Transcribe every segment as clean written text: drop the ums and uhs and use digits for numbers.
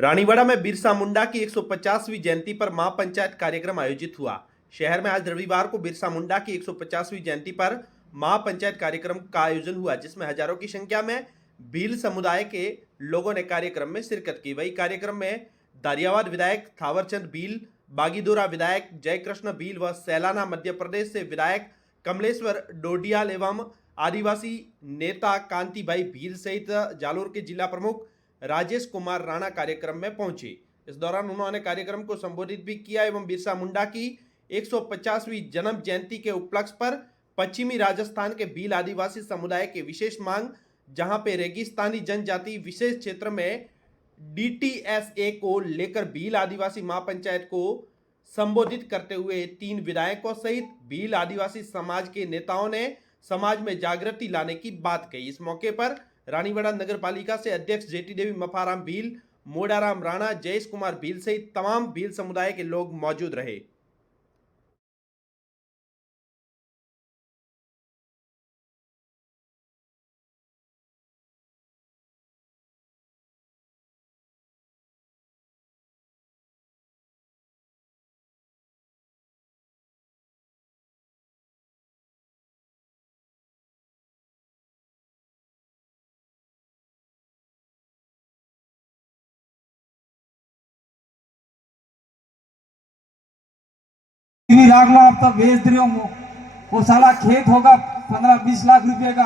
रानीवाड़ा में बिरसा मुंडा की 150वीं जयंती पर महापंचायत कार्यक्रम आयोजित हुआ। शहर में आज रविवार को बिरसा मुंडा की 150वीं जयंती पर महापंचायत कार्यक्रम का आयोजन हुआ, जिसमें हजारों की संख्या में भील समुदाय के लोगों ने कार्यक्रम में शिरकत की। वही कार्यक्रम में दारियावाद विधायक थावरचंद भील, बागीदोरा विधायक जयकृष्ण भील व सैलाना मध्य प्रदेश से विधायक कमलेश्वर डोडियाल एवं आदिवासी नेता कांति भाई भील सहित जालोर के जिला प्रमुख राजेश कुमार राणा कार्यक्रम में पहुंचे। इस दौरान उन्होंने कार्यक्रम को संबोधित भी किया एवं बिरसा मुंडा की 150वीं जन्म जयंती के उपलक्ष्य पर पश्चिमी राजस्थान के भील आदिवासी समुदाय के विशेष मांग, जहां पे रेगिस्तानी जनजाति विशेष क्षेत्र में DTSA को लेकर भील आदिवासी महापंचायत को संबोधित करते हुए 3 विधायकों सहित भील आदिवासी समाज के नेताओं ने समाज में जागृति लाने की बात कही। इस मौके पर रानीवाड़ा नगर पालिका से अध्यक्ष जेटी देवी मफाराम भील, मोडाराम राणा, जयेश कुमार भील सहित तमाम भील समुदाय के लोग मौजूद रहे। लागलो अब तो बेच दियो। वो साला खेत होगा 15-20 लाख रुपए का,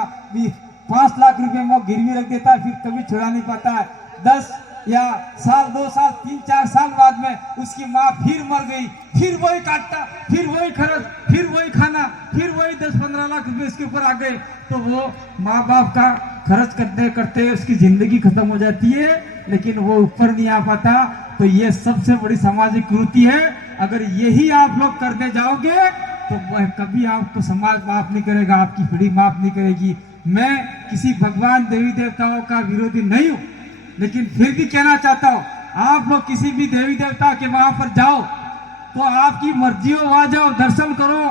5 लाख रुपए में गिरवी रख देता है, फिर कभी छुड़ा नहीं पाता है। 10 या साल 2 साल 3-4 साल बाद में उसकी माँ फिर मर गई, फिर वही काटता, फिर वही खर्च, फिर वही खाना, फिर वही 10-15 लाख रुपए उसके ऊपर आ गए, तो वो माँ बाप का खर्च करते करते उसकी जिंदगी खत्म हो जाती है, लेकिन वो ऊपर नहीं आ पाता। तो ये सबसे बड़ी सामाजिक कुरीति है। अगर यही आप लोग करते जाओगे तो वह कभी आपको समाज माफ नहीं करेगा, आपकी पीढ़ी माफ नहीं करेगी। मैं किसी भगवान देवी देवताओं का विरोधी नहीं हूँ, लेकिन फिर भी कहना चाहता हूँ, आप लोग किसी भी देवी देवता के वहां पर जाओ तो आपकी मर्जी हो, वहां जाओ, दर्शन करो,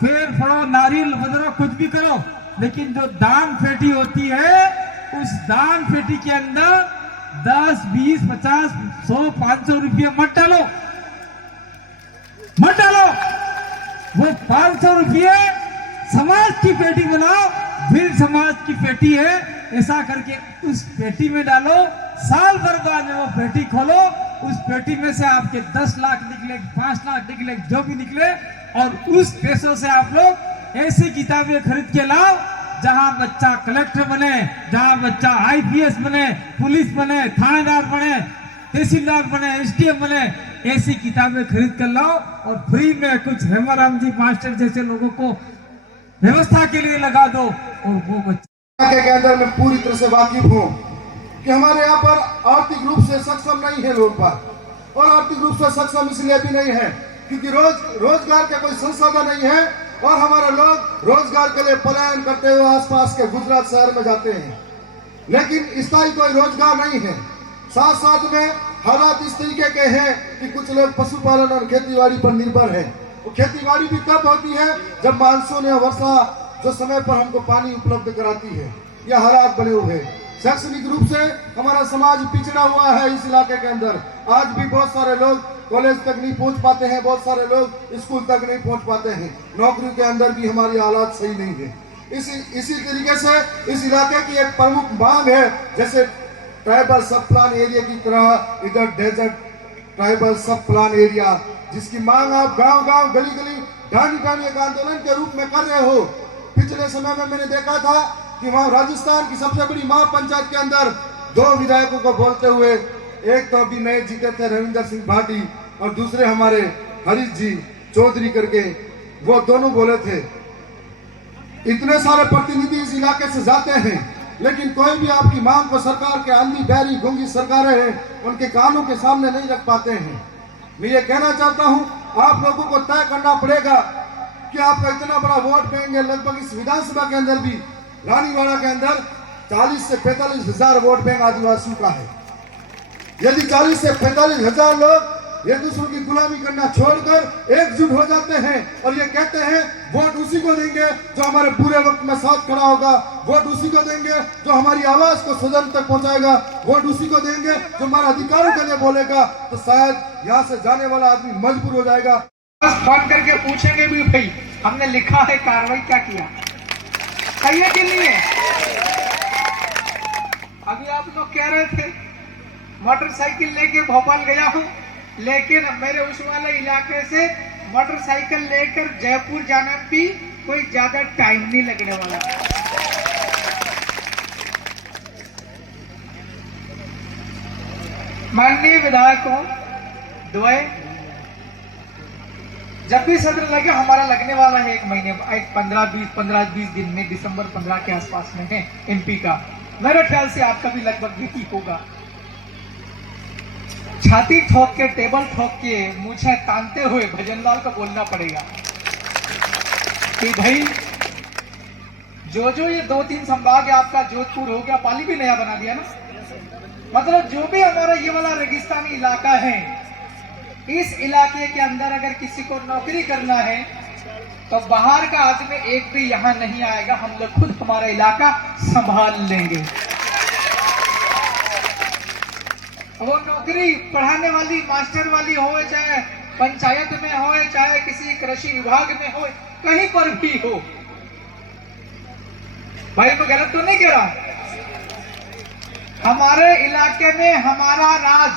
पेड़ फड़ो, नारियल बदरो, कुछ भी करो, लेकिन जो दान पेटी होती है उस दान पेटी के अंदर 10, 20, 50, 100, 500 रुपये मत डालो, मत डालो। वो 500 रुपये समाज की पेटी बनाओ, भील समाज की पेटी है, ऐसा करके उस पेटी में डालो। साल भर बाद में वो पेटी खोलो, उस पेटी में से आपके 10 लाख निकले, 5 लाख निकले, जो भी निकले, और उस पैसों से आप लोग ऐसी किताबें खरीद के लाओ जहां बच्चा कलेक्टर बने, जहां बच्चा IPS बने, पुलिस बने, थानेदार बने, तहसीलदार बने, SDM बने। ऐसी किताबें खरीद कर लाओ और फ्री में कुछ हेमाराम जी मास्टर जैसे लोगों को व्यवस्था के लिए लगा दो, और वो बच्चे के अंदर मैं पूरी तरह से वाकिफ हूँ कि हमारे यहाँ पर आर्थिक रूप से सक्षम नहीं है लोग बात, और आर्थिक रूप से सक्षम इसलिए भी नहीं है क्योंकि रोजगार का कोई संसाधन नहीं है, और हमारे लोग रोजगार के लिए पलायन करते हुए आसपास के गुजरात शहर में जाते हैं, लेकिन स्थायी कोई रोजगार नहीं है। साथ साथ में हालात इस तरीके के हैं कि कुछ लोग पशुपालन और खेतीबाड़ी पर निर्भर है। वो खेतीबाड़ी भी तब होती है जब मानसून या वर्षा जो समय पर हमको पानी उपलब्ध कराती है। यह हालात बने हुए हैं। शैक्षणिक रूप से हमारा समाज पिछड़ा हुआ है इस इलाके के अंदर। आज भी बहुत सारे लोग कॉलेज तक नहीं पहुंच पाते हैं, बहुत सारे लोग स्कूल तक नहीं पहुंच पाते हैं। नौकरी के अंदर भी हमारी हालात सही नहीं है। इसी तरीके से इस इलाके की एक प्रमुख मांग है, जैसे ट्राइबल सब प्लान एरिया की तरह इधर डेजर्ट ट्राइबल सब प्लान एरिया, जिसकी मांग आप गांव-गांव, गली-गली, ढाणी-ढाणी एक आंदोलन के रूप में कर रहे हो। पिछले समय में मैंने देखा था कि वहां राजस्थान की सबसे बड़ी महापंचायत के अंदर 2 विधायकों को बोलते हुए, एक तो अभी नए जीते थे रविंदर सिंह भाटी और दूसरे हमारे हरीश जी चौधरी करके, वो दोनों बोले थे। इतने सारे प्रतिनिधि इस इलाके से जाते हैं, लेकिन कोई भी आपकी मांग को सरकार के अंधी बहरी गूंगी सरकारें हैं उनके कानों के सामने नहीं रख पाते हैं। मैं ये कहना चाहता हूं, आप लोगों को तय करना पड़ेगा कि आपका इतना बड़ा वोट बैंक है। लगभग इस विधानसभा के अंदर भी, रानीवाड़ा के अंदर 40 से 45 हजार वोट बैंक आदिवासियों का है। यदि 40 से 45 हजार लोग एक दूसरों की गुलामी करना छोड़कर एकजुट हो जाते हैं और ये कहते हैं वोट उसी को देंगे जो हमारे बुरे वक्त में साथ खड़ा होगा, वोट उसी को देंगे जो हमारी आवाज को सदन तक पहुंचाएगा, वोट उसी को देंगे जो हमारे अधिकारों के लिए बोलेगा। तो शायद यहाँ से जाने वाला आदमी मजबूर हो जाएगा। बस फोन करके पूछेंगे भी भाई हमने लिखा है कार्रवाई क्या किया, सही है कि नहीं है। अभी आप लोग कह रहे थे मोटरसाइकिल लेके भोपाल गया हूँ, लेकिन मेरे उस वाले इलाके से मोटरसाइकिल लेकर जयपुर जाना भी कोई ज्यादा टाइम नहीं लगने वाला। माननीय विधायकों, द्वय जब भी सत्र लगे, हमारा लगने वाला है 1 महीने, 15-20 दिन में, दिसंबर 15 के आसपास में है एमपी का। मेरे ख्याल से आपका भी लगभग यही होगा। छाती ठोक के, टेबल ठोक के, मुझे तानते हुए भजनलाल को बोलना पड़ेगा कि भाई जो ये 2-3 संभाग है आपका, जोधपुर हो गया, पाली भी नया बना दिया ना, मतलब जो भी हमारा ये वाला रेगिस्तानी इलाका है, इस इलाके के अंदर अगर किसी को नौकरी करना है तो बाहर का आदमी एक भी यहां नहीं आएगा, हम लोग खुद हमारा इलाका संभाल लेंगे। वो नौकरी पढ़ाने वाली, मास्टर वाली हो, चाहे पंचायत में हो, चाहे किसी कृषि विभाग में हो, कहीं पर भी हो। भाई मैं गलत तो नहीं कह रहा, हमारे इलाके में हमारा राज,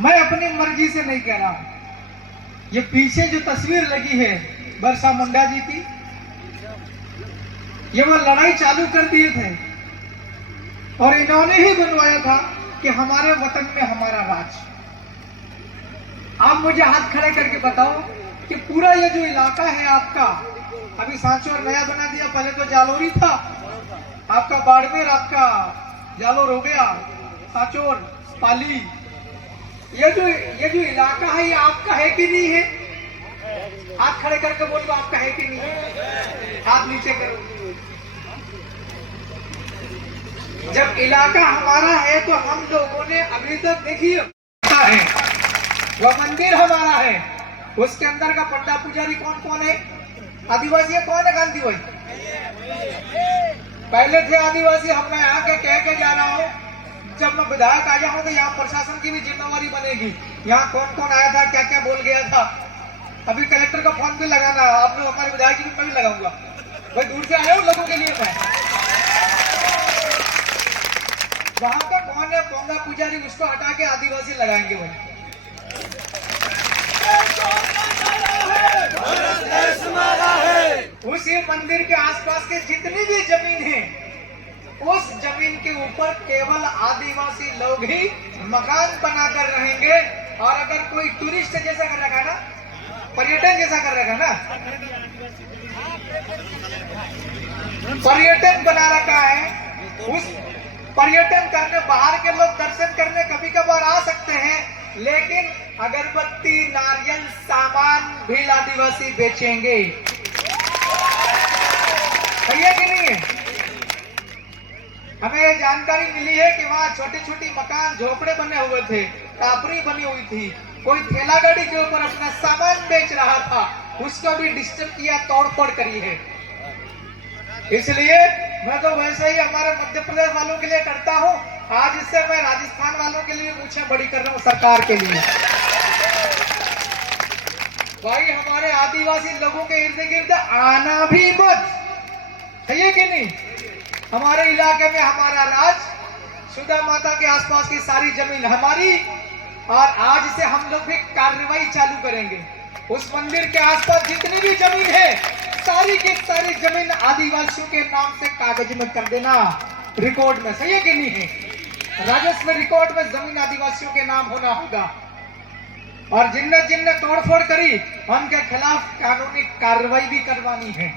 मैं अपनी मर्जी से नहीं कह रहा हूं। ये पीछे जो तस्वीर लगी है बिरसा मुंडा जी की, ये वो लड़ाई चालू कर दिए थे और इन्होंने ही बनवाया था कि हमारे वतन में हमारा राज। आप मुझे हाथ खड़े करके बताओ कि पूरा ये जो इलाका है आपका, अभी सांचौर नया बना दिया, पहले तो जालोरी था, आपका बाड़मेर, आपका जालोर हो गया, सांचौर, पाली, ये जो इलाका है ये आपका है कि नहीं है? हाथ खड़े करके बोलो आपका है कि नहीं है? हाथ नीचे करो। जब इलाका हमारा है तो हम लोगों ने अभी तक देखिए है, वो मंदिर हमारा है, उसके अंदर का पंडा पुजारी कौन कौन है? आदिवासी है, कौन है गांधी भाई? पहले थे आदिवासी। हम मैं यहाँ के कह के जा रहा हूँ, जब मैं विधायक आ जाऊँ तो यहाँ प्रशासन की भी जिम्मेवारी बनेगी। यहाँ कौन कौन आया था, क्या क्या बोल गया था। अभी कलेक्टर का फोन भी लगाना, आप लोग हमारे विधायक जी भी लगाऊंगा भाई, दूर से आए हो लोगों के लिए। मैं वहां का कौन है पोंगा पुजारी, उसको हटा के आदिवासी लगाएंगे भाई। उसी मंदिर के आसपास के जितनी भी जमीन है, उस जमीन के ऊपर केवल आदिवासी लोग ही मकान बनाकर रहेंगे। और अगर कोई टूरिस्ट जैसा कर रखा ना, पर्यटन जैसा कर रखा ना, पर्यटन बना रखा है, उस पर्यटन करने बाहर के लोग दर्शन करने कभी कभार आ सकते हैं, लेकिन अगरबत्ती, नारियल, सामान भी आदिवासी बेचेंगे। सही है कि नहीं है? हमें ये जानकारी मिली है कि वहाँ छोटी छोटी मकान, झोपड़े बने हुए थे, टापरी बनी हुई थी, कोई ठेला गाड़ी के ऊपर अपना सामान बेच रहा था, उसको भी डिस्टर्ब किया, तोड़फोड़ करी है। इसलिए मैं तो वैसे ही हमारे मध्य प्रदेश वालों के लिए करता हूँ, आज इससे मैं राजस्थान वालों के लिए पूछें बड़ी कर रहा हूँ, सरकार के लिए। भाई हमारे आदिवासी लोगों के इर्द गिर्द आना भी मत, है कि नहीं? हमारे इलाके में हमारा राज, सुधा माता के आसपास की सारी जमीन हमारी, और आज से हम लोग भी कार्रवाई चालू करेंगे। उस मंदिर के आसपास जितनी भी जमीन है, सारी की सारी जमीन आदिवासियों के नाम से कागज में कर देना, रिकॉर्ड में। सही है कि नहीं है? राजस्व रिकॉर्ड में जमीन आदिवासियों के नाम होना होगा। और जिनने जिनने तोड़फोड़ करी, उनके खिलाफ कानूनी कार्रवाई भी करवानी है।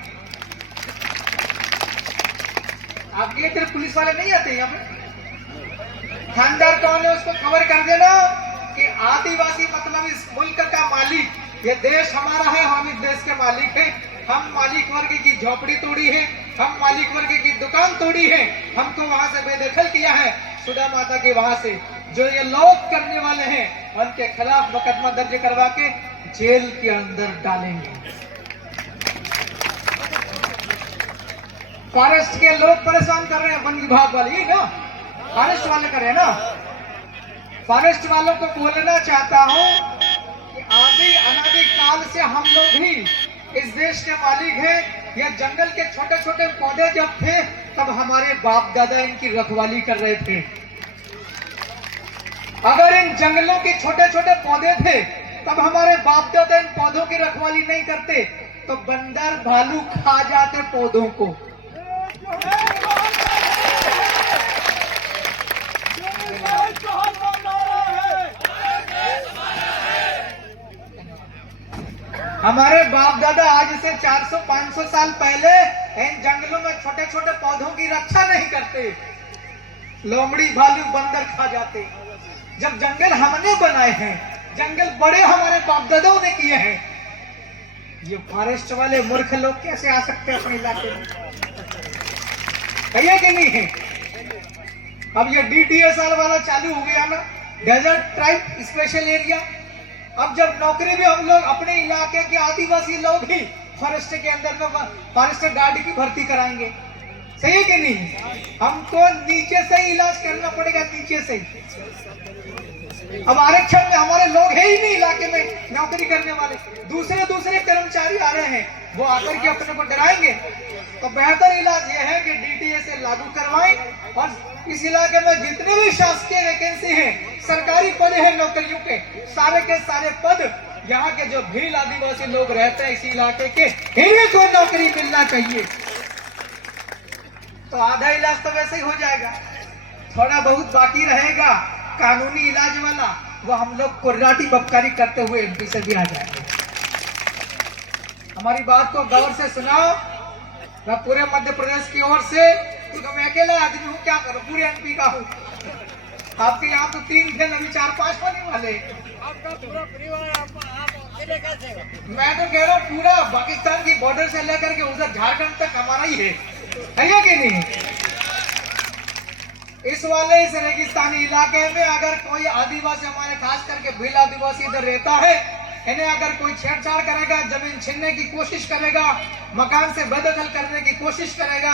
आप ये तरफ पुलिस वाले नहीं आते यहाँ पे? थानेदार कौन है उसको खबर कर देना कि आदिवासी मतलब इस मुल्क का मालिक, ये देश हमारा है, हम इस देश के मालिक हैं। हम मालिक वर्ग की झोपड़ी तोड़ी है, हम मालिक वर्ग की दुकान तोड़ी है, हमको वहां से बेदखल किया है, सुधा माता के वहां से। जो ये लोग करने वाले हैं, उनके खिलाफ मुकदमा दर्ज करवा के जेल के अंदर डालेंगे। फॉरेस्ट के लोग परेशान कर रहे हैं, वन विभाग वाले, ये ना फॉरेस्ट वाले कर रहे हैं ना। फॉरेस्ट वालों को बोलना चाहता हूं कि आदि अनादि काल से हम लोग भी इस देश के मालिक हैं। यह जंगल के छोटे छोटे पौधे जब थे तब हमारे बाप दादा इनकी रखवाली कर रहे थे। अगर इन जंगलों के छोटे छोटे पौधे थे तब हमारे बाप दादा इन पौधों की रखवाली नहीं करते तो बंदर भालू खा जाते पौधों को। हमारे बाप दादा आज से 400-500 साल पहले इन जंगलों में छोटे छोटे पौधों की रक्षा नहीं करते, लोमड़ी भालू बंदर खा जाते। जब जंगल हमने बनाए हैं, जंगल बड़े हमारे बाप दादाओं ने किए हैं, ये फॉरेस्ट वाले मूर्ख लोग कैसे आ सकते हैं अपने इलाके में? है कि नहीं है? अब ये DTSR वाला चालू हो गया ना, डेजर्ट ट्राइब स्पेशल एरिया। अब जब नौकरी भी हम लोग अपने इलाके के आदिवासी लोग ही फॉरेस्ट के अंदर में फॉरेस्ट गार्ड की भर्ती कराएंगे, सही है कि नहीं? हमको नीचे से ही इलाज करना पड़ेगा, नीचे से ही। अब आरक्षण में हमारे लोग है ही नहीं इलाके में नौकरी करने वाले, दूसरे कर्मचारी आ रहे हैं, वो आकर के अपने को डराएंगे। तो बेहतर इलाज ये है कि DTSA लागू करवाएं और इस इलाके में जितने भी शासकीय वैकेंसी हैं, सरकारी पद हैं नौकरियों के सारे पद यहाँ के जो भील आदिवासी लोग रहते हैं इस इलाके के, इन्हें कोई नौकरी मिलना चाहिए। तो आधा इलाज तो वैसे ही हो जाएगा, थोड़ा बहुत बाकी रहेगा कानूनी इलाज वाला, वो हम लोग कुर्राटी बबकारी करते हुए MP से भी आ जाएंगे। हमारी बात को गौर से सुनाओ। मैं पूरे मध्य प्रदेश की ओर से, क्योंकि मैं अकेला आदमी हूँ, क्या करूँ, पूरे MP का हूँ। आपके यहाँ तो 3 थे, अभी 4-5 होने वाले। मैं तो कह रहा हूँ पूरा पाकिस्तान की बॉर्डर से लेकर के उधर झारखंड तक हमारा ही है कि नहीं? इस रेगिस्तानी इलाके में अगर कोई आदिवासी, हमारे खास करके भील आदिवासी इधर रहता है, इन्हें अगर कोई छेड़छाड़ करेगा, जमीन छीनने की कोशिश करेगा, मकान से बेदखल करने की कोशिश करेगा,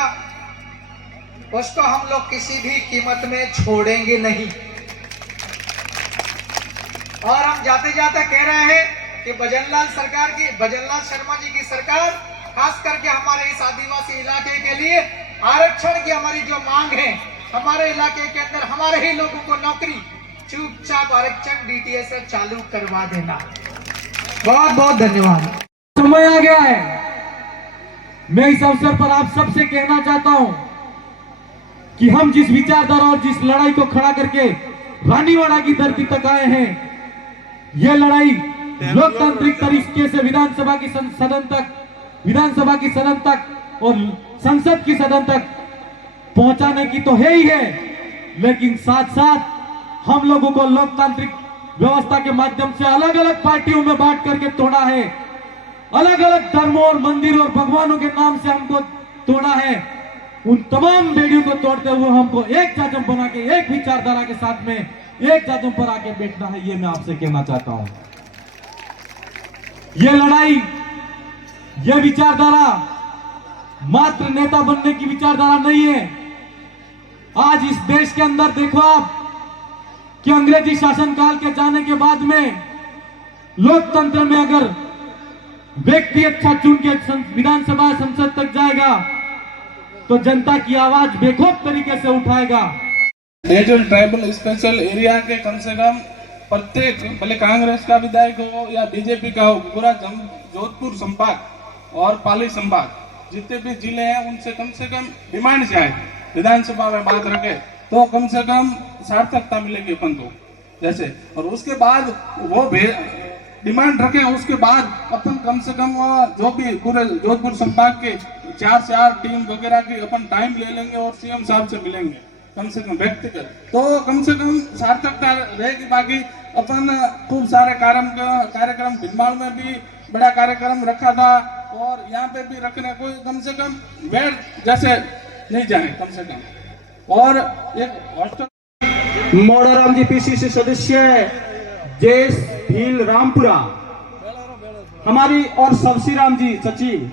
उसको हम लोग किसी भी कीमत में छोड़ेंगे नहीं। और हम जाते जाते कह रहे हैं कि भजनलाल शर्मा जी की सरकार खास करके हमारे इस आदिवासी इलाके के लिए आरक्षण की हमारी जो मांग है, हमारे इलाके के अंदर हमारे ही लोगों को नौकरी, चुपचाप आरक्षण DTSA चालू करवा देना। बहुत बहुत धन्यवाद। समय आ गया है, मैं इस अवसर पर आप सबसे कहना चाहता हूं कि हम जिस विचारधारा और जिस लड़ाई को खड़ा करके रानीवाड़ा की धरती तक आए हैं, यह लड़ाई लोकतांत्रिक तरीके से विधानसभा की सदन तक और संसद की सदन तक पहुंचाने की तो है ही है, लेकिन साथ साथ हम लोगों को लोकतांत्रिक व्यवस्था के माध्यम से अलग अलग पार्टियों में बांट करके तोड़ा है, अलग अलग धर्मों और मंदिरों और भगवानों के नाम से हमको तोड़ा है। उन तमाम बेड़ियों को तोड़ते हुए हमको एक जाजम बना के, एक विचारधारा के साथ में एक जाजम पर आके बैठना है, ये मैं आपसे कहना चाहता हूं। ये लड़ाई, ये विचारधारा मात्र नेता बनने की विचारधारा नहीं है। आज इस देश के अंदर देखो आप कि अंग्रेजी शासनकाल के जाने के बाद में लोकतंत्र में अगर व्यक्ति अच्छा चुन के विधानसभा संसद तक जाएगा तो जनता की आवाज बेखौफ तरीके से उठाएगा। डेजर्ट ट्राइबल स्पेशल एरिया के कम से कम प्रत्येक, भले कांग्रेस का विधायक हो या बीजेपी का हो, पूरा जोधपुर संभाग और पाली संभाग जितने भी जिले हैं उनसे कम से कम डिमांड जाए, विधानसभा में बात रखे तो कम से कम सार्थकता मिलेगी अपन को जैसे। और उसके बाद वो डिमांड रखे, उसके बाद अपन कम से कम जो भी पूरे जोधपुर संभाग के 4 से 8 टीम वगैरह की अपन टाइम ले लेंगे और CM साहब से मिलेंगे कम से कम व्यक्तिगत, तो कम से कम सार्थकता रहेगी। बाकी अपन खूब सारे कार्यक्रम भिलवाड़ में भी बड़ा कार्यक्रम रखा था और यहाँ पे भी रखने, कोई कम से कम वेड़ जैसे नहीं जाए कम से कम। और एक मोड़ाराम जी PCC सदस्य जयेश भील रामपुरा, हमारी और सबसी राम जी सचिव